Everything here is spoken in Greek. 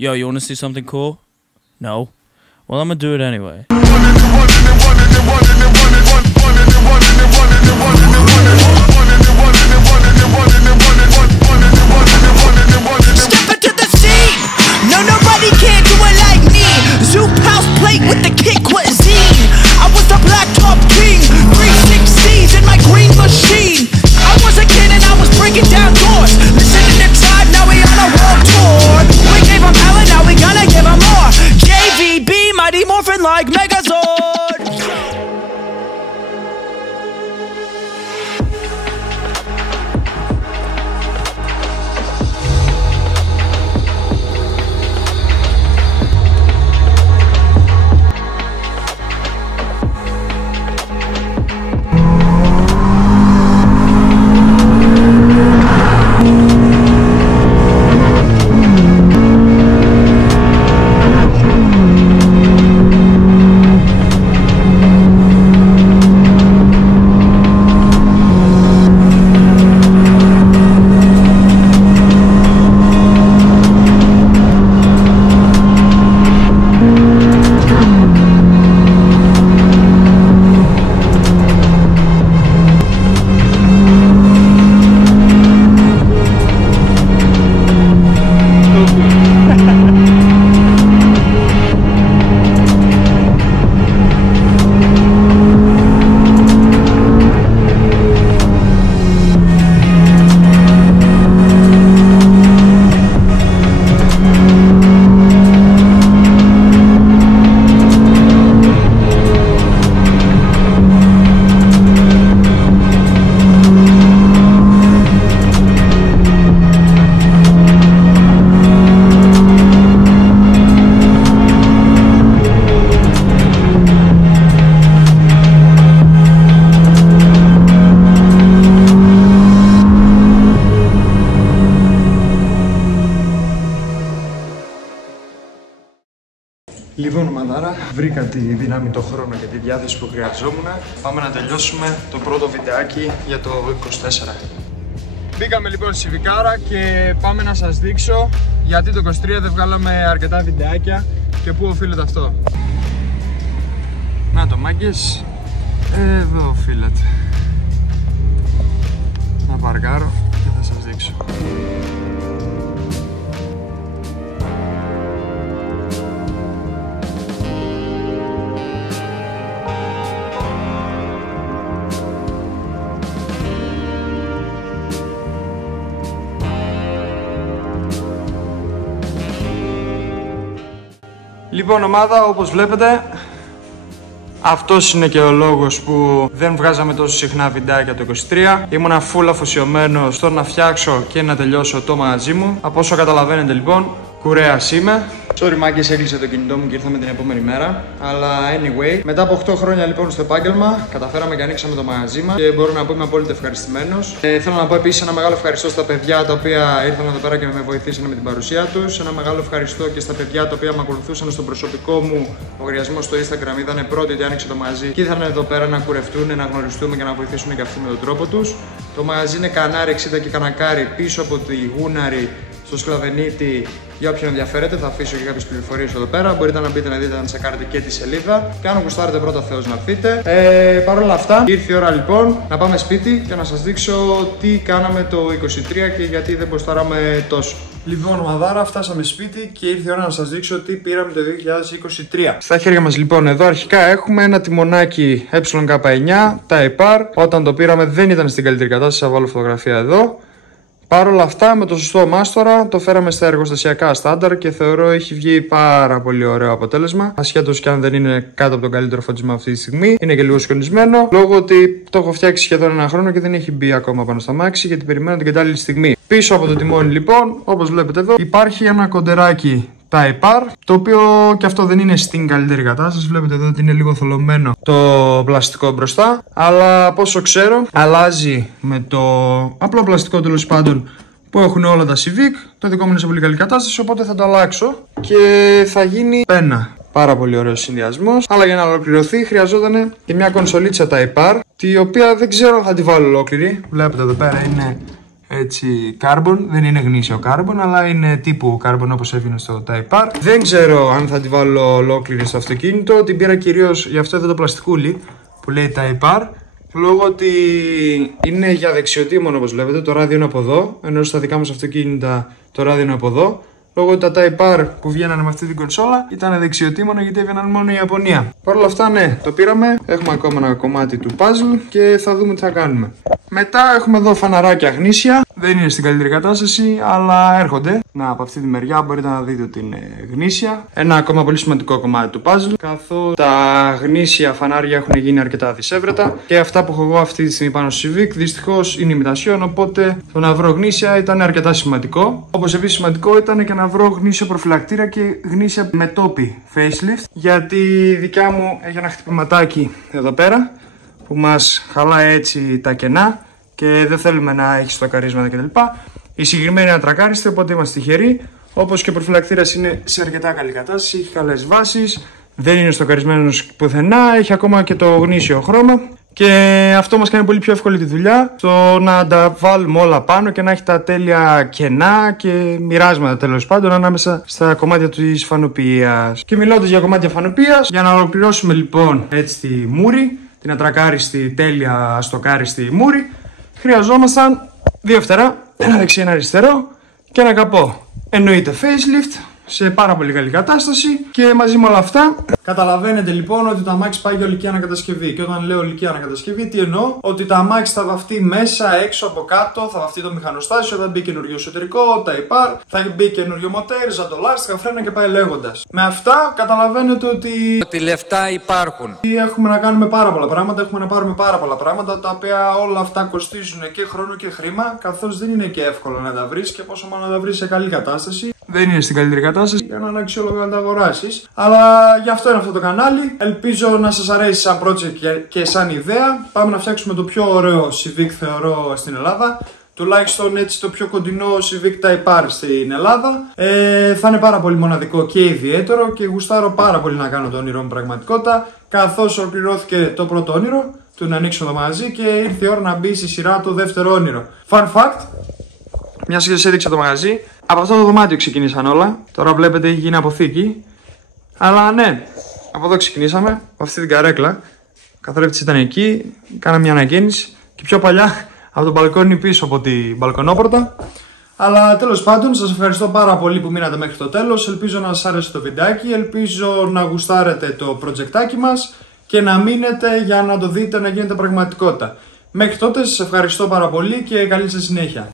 Yo, you wanna see something cool? No? Well, I'm gonna do it anyway. Step into the scene! No, nobody can do it like me. Zoop house plate with the kick cuisine. I was the black top king. 360s in my green machine. I was a kid and I was breaking down doors. Listening to Tribe, now we on a world tour. We gave him hell and now we gonna give him more. JVB, Mighty Morphin like Megazord. Λοιπόν, ομαδάρα, βρήκα τη δύναμη, το χρόνο και τη διάθεση που χρειαζόμουν. Πάμε να τελειώσουμε το πρώτο βιντεάκι για το 24. Μπήκαμε λοιπόν στη Civicara και πάμε να σας δείξω γιατί το 23 δεν βγάλαμε αρκετά βιντεάκια και πού οφείλεται αυτό. Να το μάγκες, εδώ οφείλεται. Να παρκάρω και θα σας δείξω. Λοιπόν, ομάδα, όπως βλέπετε, αυτός είναι και ο λόγος που δεν βγάζαμε τόσο συχνά βιντεάκια το 23. Ήμουνα full αφοσιωμένος στο να φτιάξω και να τελειώσω το μαγαζί μου. Από όσο καταλαβαίνετε λοιπόν, κουρέας είμαι. Sorry μάγκες, έκλεισε το κινητό μου και ήρθαμε την επόμενη μέρα. Αλλά anyway, μετά από 8 χρόνια λοιπόν στο επάγγελμα, καταφέραμε και ανοίξαμε το μαγαζί μας και μπορώ να πω είμαι απόλυτα ευχαριστημένος. Θέλω να πω επίσης ένα μεγάλο ευχαριστώ στα παιδιά τα οποία ήρθαν εδώ πέρα και με βοηθήσαν με την παρουσία τους. Ένα μεγάλο ευχαριστώ και στα παιδιά τα οποία με ακολουθούσαν στο προσωπικό μου λογαριασμό στο Instagram. Είδανε πρώτοι ότι άνοιξε το μαγαζί και ήρθαν εδώ πέρα να κουρευτούν, να γνωριστούμε και να βοηθήσουν και αυτοί με τον τρόπο τους. Το μαγαζί είναι Κανάρι 60 και Κανακάρι πίσω από τη Γούναρη στο Σκλαβενίτη. Για όποιον ενδιαφέρεται, θα αφήσω και κάποιες πληροφορίες εδώ πέρα. Μπορείτε να μπείτε να δείτε, να τσεκάρετε και τη σελίδα. Και αν γουστάρετε, πρώτα Θεός να έρθετε. Παρ' όλα αυτά, ήρθε η ώρα λοιπόν να πάμε σπίτι και να σας δείξω τι κάναμε το 23 και γιατί δεν μποστάραμε τόσο. Λοιπόν, ομαδάρα, φτάσαμε σπίτι και ήρθε η ώρα να σας δείξω τι πήραμε το 2023. Στα χέρια μας λοιπόν εδώ αρχικά έχουμε ένα τιμονάκι ΕΚ9 Type R. Όταν το πήραμε δεν ήταν στην καλύτερη κατάσταση, θα βάλω φωτογραφία εδώ. Παρ' όλα αυτά, με το σωστό μάστορα το φέραμε στα εργοστασιακά στάνταρ και θεωρώ έχει βγει πάρα πολύ ωραίο αποτέλεσμα. Ασχέτως και αν δεν είναι κάτω από τον καλύτερο φωτισμό αυτή τη στιγμή, είναι και λίγο σκονισμένο λόγω ότι το έχω φτιάξει σχεδόν ένα χρόνο και δεν έχει μπει ακόμα πάνω στα μάξι γιατί περιμένω την κατάλληλη στιγμή. Πίσω από το τιμόνι λοιπόν, όπως βλέπετε εδώ, υπάρχει ένα κοντεράκι Type R, το οποίο και αυτό δεν είναι στην καλύτερη κατάσταση. Βλέπετε εδώ ότι είναι λίγο θολωμένο το πλαστικό μπροστά, αλλά από όσο ξέρω αλλάζει με το απλό πλαστικό τέλος πάντων που έχουν όλα τα Civic. Το δικό μου είναι σε πολύ καλή κατάσταση, οπότε θα το αλλάξω και θα γίνει πένα. Πάρα πολύ ωραίος συνδυασμός, αλλά για να ολοκληρωθεί χρειαζόταν και μια κονσολίτσα Type R, τη οποία δεν ξέρω αν θα τη βάλω ολόκληρη. Βλέπετε εδώ πέρα είναι έτσι carbon, δεν είναι γνήσιο carbon, αλλά είναι τύπου carbon όπως έβγαινε στο Type R. Δεν ξέρω αν θα τη βάλω ολόκληρη στο αυτοκίνητο, την πήρα κυρίως για αυτό εδώ το πλαστικούλι που λέει Type R, λόγω ότι είναι για δεξιοτήμων όπως βλέπετε, το ράδιο είναι από εδώ, ενώ στα δικά μας αυτοκίνητα το ράδιο είναι από εδώ. Λόγω ότι τα Type R που βγαίνανε με αυτή την κονσόλα ήταν δεξιοτήμωνα γιατί έβγαιναν μόνο η Ιαπωνία. Παρ' όλα αυτά, ναι, το πήραμε. Έχουμε ακόμα ένα κομμάτι του puzzle και θα δούμε τι θα κάνουμε. Μετά έχουμε εδώ φαναράκια γνήσια. Δεν είναι στην καλύτερη κατάσταση, αλλά έρχονται. Να, από αυτή τη μεριά μπορείτε να δείτε ότι είναι γνήσια. Ένα ακόμα πολύ σημαντικό κομμάτι του puzzle. Καθώς τα γνήσια φανάρια έχουν γίνει αρκετά δυσέβρετα. Και αυτά που έχω εγώ αυτή τη στιγμή πάνω στο Civic δυστυχώς είναι ημιτασιόν. Οπότε το να βρω γνήσια ήταν αρκετά σημαντικό. Όπως επίσης σημαντικό ήταν και να βρω γνήσιο προφυλακτήρα και γνήσια με τόπι facelift. Γιατί η δικιά μου έχει ένα χτυπηματάκι εδώ πέρα που μας χαλάει έτσι τα κενά και δεν θέλουμε να έχει στοκαρίσματα κτλ. Η συγκεκριμένη είναι ατρακάριστη, οπότε είμαστε τυχεροί. Όπως και ο προφυλακτήρας είναι σε αρκετά καλή κατάσταση, έχει καλές βάσεις, δεν είναι στοκαρισμένος πουθενά, έχει ακόμα και το γνήσιο χρώμα. Και αυτό μας κάνει πολύ πιο εύκολη τη δουλειά στο να τα βάλουμε όλα πάνω και να έχει τα τέλεια κενά και μοιράσματα τέλος πάντων ανάμεσα στα κομμάτια της φανοποιίας. Και μιλώντας για κομμάτια φανοποιίας, για να ολοκληρώσουμε λοιπόν έτσι τη μούρη, την ατρακάριστη, τέλεια αστοκάριστη μούρη, χρειαζόμασταν δύο φτερά, ένα δεξί, ένα αριστερό και ένα καπό. Εννοείται facelift, σε πάρα πολύ καλή κατάσταση και μαζί με όλα αυτά καταλαβαίνετε λοιπόν ότι το αμάξι πάει για ολική ανακατασκευή. Και όταν λέω ολική ανακατασκευή, τι εννοώ? Ότι το αμάξι θα βαφτεί μέσα, έξω, από κάτω, θα βαφτεί το μηχανοστάσιο, θα μπει καινούριο εσωτερικό, Type R, θα μπει καινούριο μοτέρ, ζαντολάστικα, φρένα και πάει λέγοντας. Με αυτά καταλαβαίνετε ότι λεφτά υπάρχουν. Έχουμε να κάνουμε πάρα πολλά πράγματα, έχουμε να πάρουμε πάρα πολλά πράγματα, τα οποία όλα αυτά κοστίζουν και χρόνο και χρήμα, καθώς δεν είναι και εύκολο να τα βρεις και πόσο μάλλον να τα βρεις σε καλή κατάσταση. Δεν είναι στην καλύτερη κατάσταση για να είναι αξιόλογο να τα αγοράσεις. Αλλά γι' αυτό είναι αυτό το κανάλι. Ελπίζω να σας αρέσει σαν project και σαν ιδέα. Πάμε να φτιάξουμε το πιο ωραίο Civic θεωρώ στην Ελλάδα. Τουλάχιστον έτσι το πιο κοντινό Civic Type R στην Ελλάδα. Θα είναι πάρα πολύ μοναδικό και ιδιαίτερο και γουστάρω πάρα πολύ να κάνω το όνειρό μου πραγματικότητα. Καθώς ολοκληρώθηκε το πρώτο όνειρο του να ανοίξω το μαγαζί και ήρθε η ώρα να μπει στη σειρά το δεύτερο όνειρο. Fun fact, μιας και σας έδειξα το μαγαζί, από αυτό το δωμάτιο ξεκινήσαν όλα. Τώρα βλέπετε έχει γίνει αποθήκη. Αλλά ναι, από εδώ ξεκινήσαμε, από αυτή την καρέκλα. Ο καθρέφτης ήταν εκεί, κάναμε μια ανακαίνιση και πιο παλιά από το μπαλκόνι πίσω από την μπαλκονόπορτα. Αλλά τέλος πάντων, σας ευχαριστώ πάρα πολύ που μείνατε μέχρι το τέλος. Ελπίζω να σας άρεσε το βιντεάκι, ελπίζω να γουστάρετε το προτζεκτάκι μας και να μείνετε για να το δείτε να γίνεται πραγματικότητα. Μέχρι τότε σας ευχαριστώ πάρα πολύ και καλή σας συνέχεια.